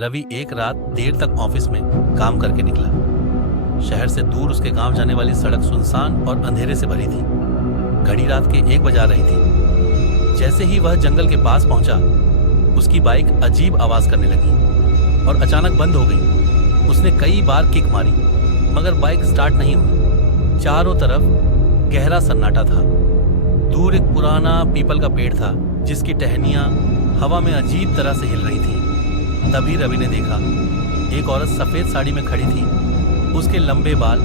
रवि एक रात देर तक ऑफिस में काम करके निकला। शहर से दूर उसके गांव जाने वाली सड़क सुनसान और अंधेरे से भरी थी। घड़ी रात के 1 बजा रही थी। जैसे ही वह जंगल के पास पहुंचा, उसकी बाइक अजीब आवाज करने लगी और अचानक बंद हो गई। उसने कई बार किक मारी, मगर बाइक स्टार्ट नहीं हुई। चारों तरफ गहरा सन्नाटा था। दूर एक पुराना पीपल का पेड़ था, जिसकी टहनियां हवा में अजीब तरह से हिल रही थी। तभी रवि ने देखा, एक औरत सफेद साड़ी में खड़ी थी। उसके लंबे बाल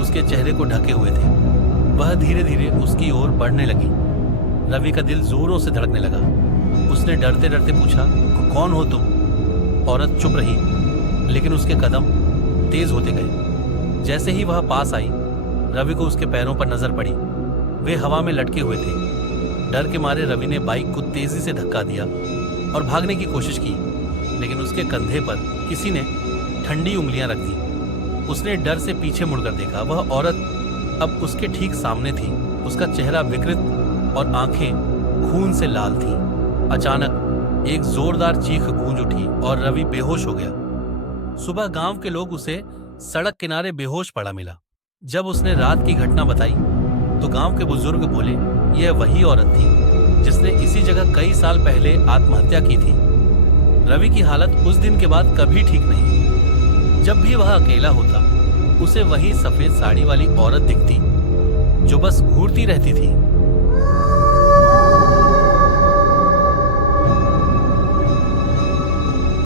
उसके चेहरे को ढके हुए थे। वह धीरे धीरे उसकी ओर बढ़ने लगी। रवि का दिल जोरों से धड़कने लगा। उसने डरते डरते पूछा, कौन हो तुम? औरत चुप रही, लेकिन उसके कदम तेज होते गए। जैसे ही वह पास आई, रवि को उसके पैरों पर नजर पड़ी। वे हवा में लटके हुए थे। डर के मारे रवि ने बाइक को तेजी से धक्का दिया और भागने की कोशिश की, लेकिन उसके कंधे पर किसी ने ठंडी उंगलियां रख दी। उसने डर से पीछे मुड़कर देखा। वह औरत अब उसके ठीक सामने थी। उसका चेहरा विकृत और आंखें खून से लाल थीं। अचानक एक जोरदार चीख गूंज उठी और रवि बेहोश हो गया। सुबह गांव के लोग उसे सड़क किनारे बेहोश पड़ा मिला। जब उसने रात की घटना बताई, तो गांव के बुजुर्ग बोले, यह वही औरत थी जिसने इसी जगह कई साल पहले आत्महत्या की थी। रवि की हालत उस दिन के बाद कभी ठीक नहीं हुई। जब भी वह अकेला होता, उसे वही सफेद साड़ी वाली औरत दिखती, जो बस घूरती रहती थी।